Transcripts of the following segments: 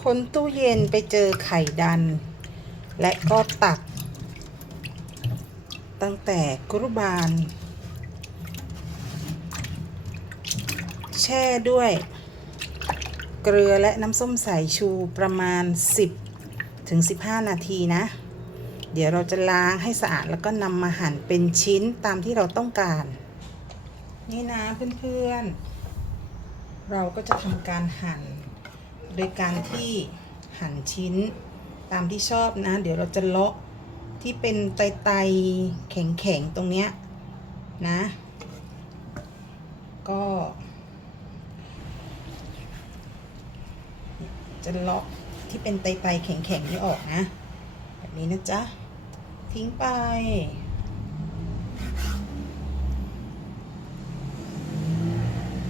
คนตู้เย็นไปเจอไข่ดัน และก็ตัก ตั้งแต่กรุบาล แช่ด้วย เกลือและน้ำส้มสายชูประมาณ 10 ถึง 15 นาทีนะ เดี๋ยวเราจะล้างให้สะอาดแล้วก็นำมาหั่นเป็นชิ้นตามที่เราต้องการ นี่นะเพื่อนๆ เราก็จะทำการหั่น โดยการที่หั่นชิ้นตามที่ชอบนะ เดี๋ยวเราจะเลาะที่เป็นไตๆแข็งๆตรงเนี้ยนะ ก็ จะเลาะที่เป็นไตๆแข็งๆนี่ออกนะ แบบนี้นะจ๊ะ ทิ้งไป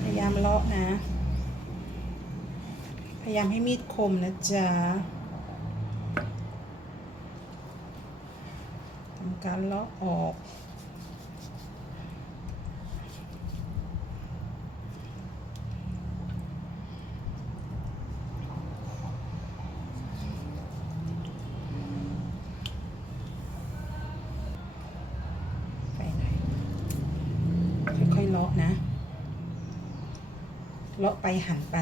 พยายามเลาะนะ พยายามให้มีดคมนะจ๊ะทำการเลาะออกค่อยๆเลาะนะ เลาะไปหันไป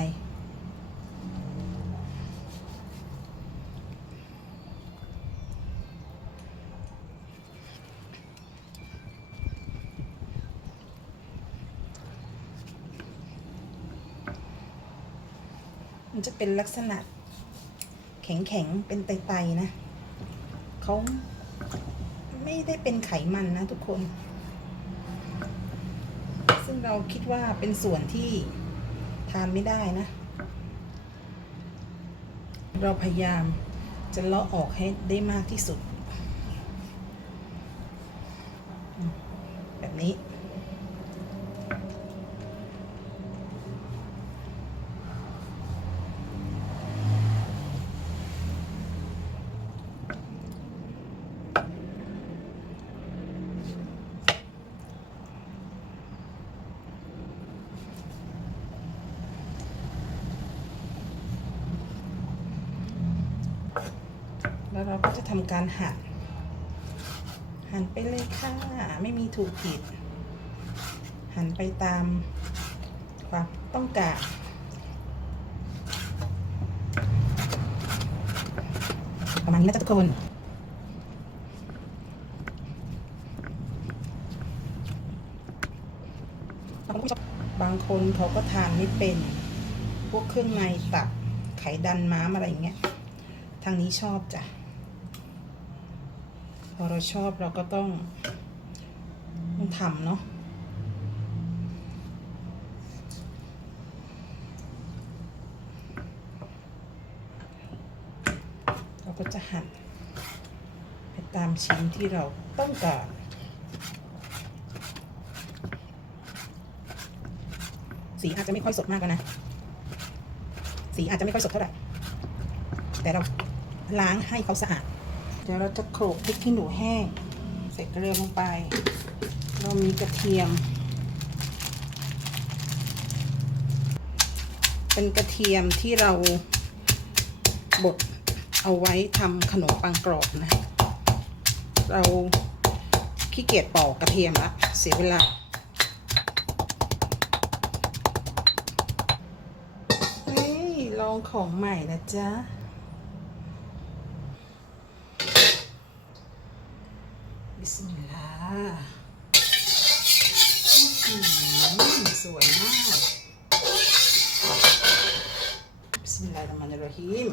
มันจะเป็นลักษณะ แข็งๆ เป็นไตๆนะ เขาไม่ได้เป็นไขมันนะทุกคน ซึ่งเราคิดว่าเป็นส่วนที่ทานไม่ได้นะ เราพยายามจะเลาะออกให้ได้มากที่สุดอืมแบบนี้ แล้วเราก็จะทำการหั่น หั่นไปเลยค่ะ ไม่มีถูกผิด หั่นไปตามความต้องการประมาณนี้นะจ๊ะทุกคนบางคนเขาก็ทานไม่เป็น พวกเครื่องในตับไขดันม้ามอะไรอย่างเงี้ย ทางนี้ชอบจ้ะ อเราชอบเราก็ต้องต้องทำเนาะเราก็จะหั่นไปตามชิ้นที่เราต้องการสีอาจจะไม่ค่อยสดมากแล้วนะ สีอาจจะไม่ค่อยสดเท่าไหร่ แต่เราล้างให้เขาสะอาด ดี๋ยวเราจะโขลกพริกขี้หนูแห้งใส่เกลือลงไป เรามีกระเทียม เป็นกระเทียมที่เราบดเอาไว้ทำขนมปังกรอบนะ เราขี้เกียจปอกกระเทียมละเสียเวลาเฮ้ยลองของใหม่นะจ๊ะ บิสมิลลาห์สวยมาก บิสมิลลาฮิรมานิรเราะฮีม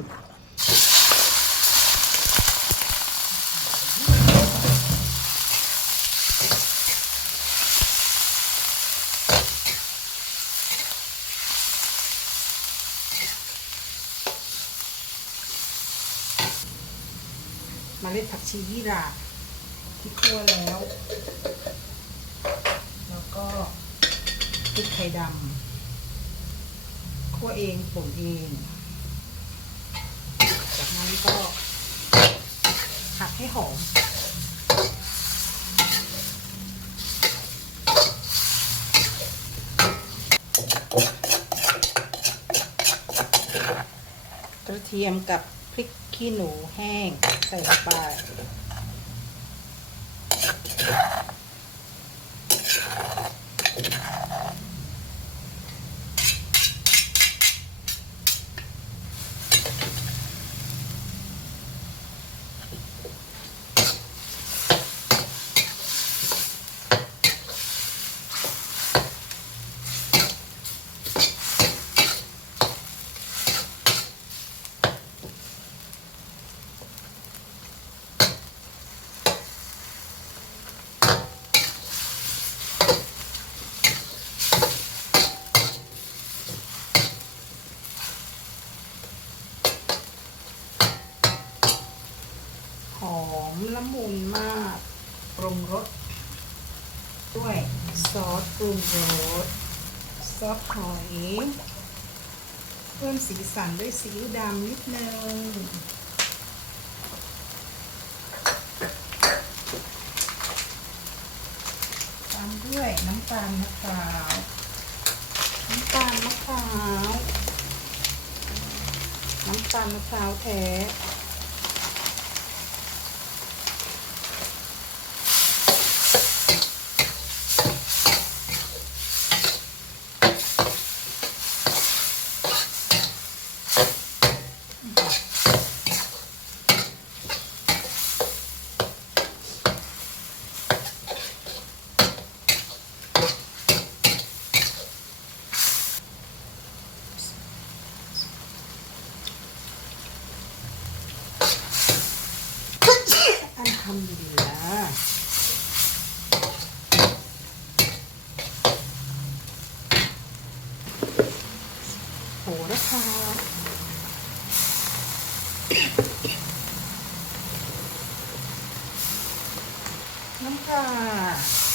เมาเล็ดผักชียี่รา ที่คั่วแล้ว แล้วก็พริกไทยดำคั่วเองป่นเอง จากนั้นก็ผัดให้หอมกระเทียมกับพริกขี้หนูแห้งใส่ลงไป Yeah. ละมุนมากปรุงรสด้วยซอสปรุงรสซอสหอยเพิ่มสีสันด้วยซีดำนิดนึงตามด้วยน้ำตาลมะพร้าวน้ำตาลมะพร้าวน้ำตาลมะพร้าวแท้ Elhamdülillah. Orası. น้ำปลา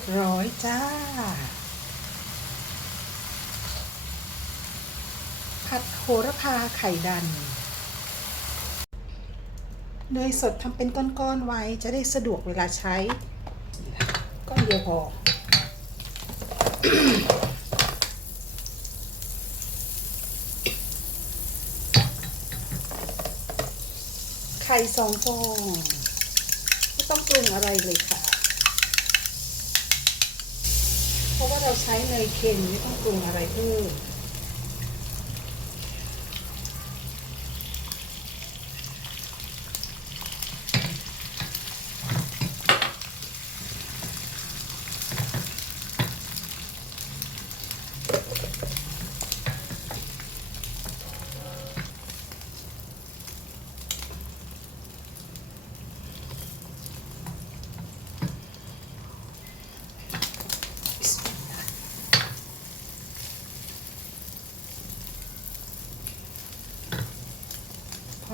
บร้อยจ้า ผัดโหระพาไข่ดัน เนยสดทำเป็นก้อนๆไว้จะได้สะดวกเวลาใช้ ก้อนเดียวพอไข่สองฟองไม่ต้องปรุงอะไรเลยค่ะ เราใช้เนยเค็มไม่ต้องปรุงอะไรเพิ่ม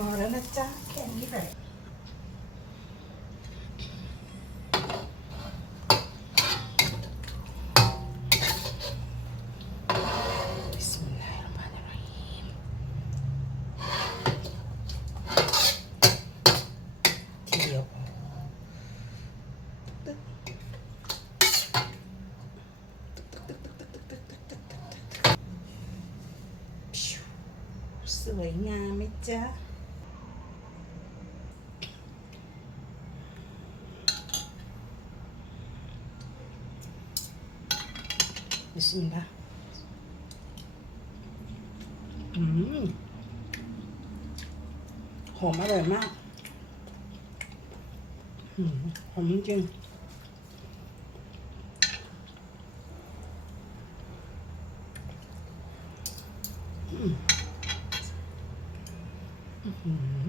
อแล้วนะจ๊ะแค่นี้แหละบิสมิลลาฮิรเร Bismillah. Mm. หอมอร่อยมากหอมจริงอืม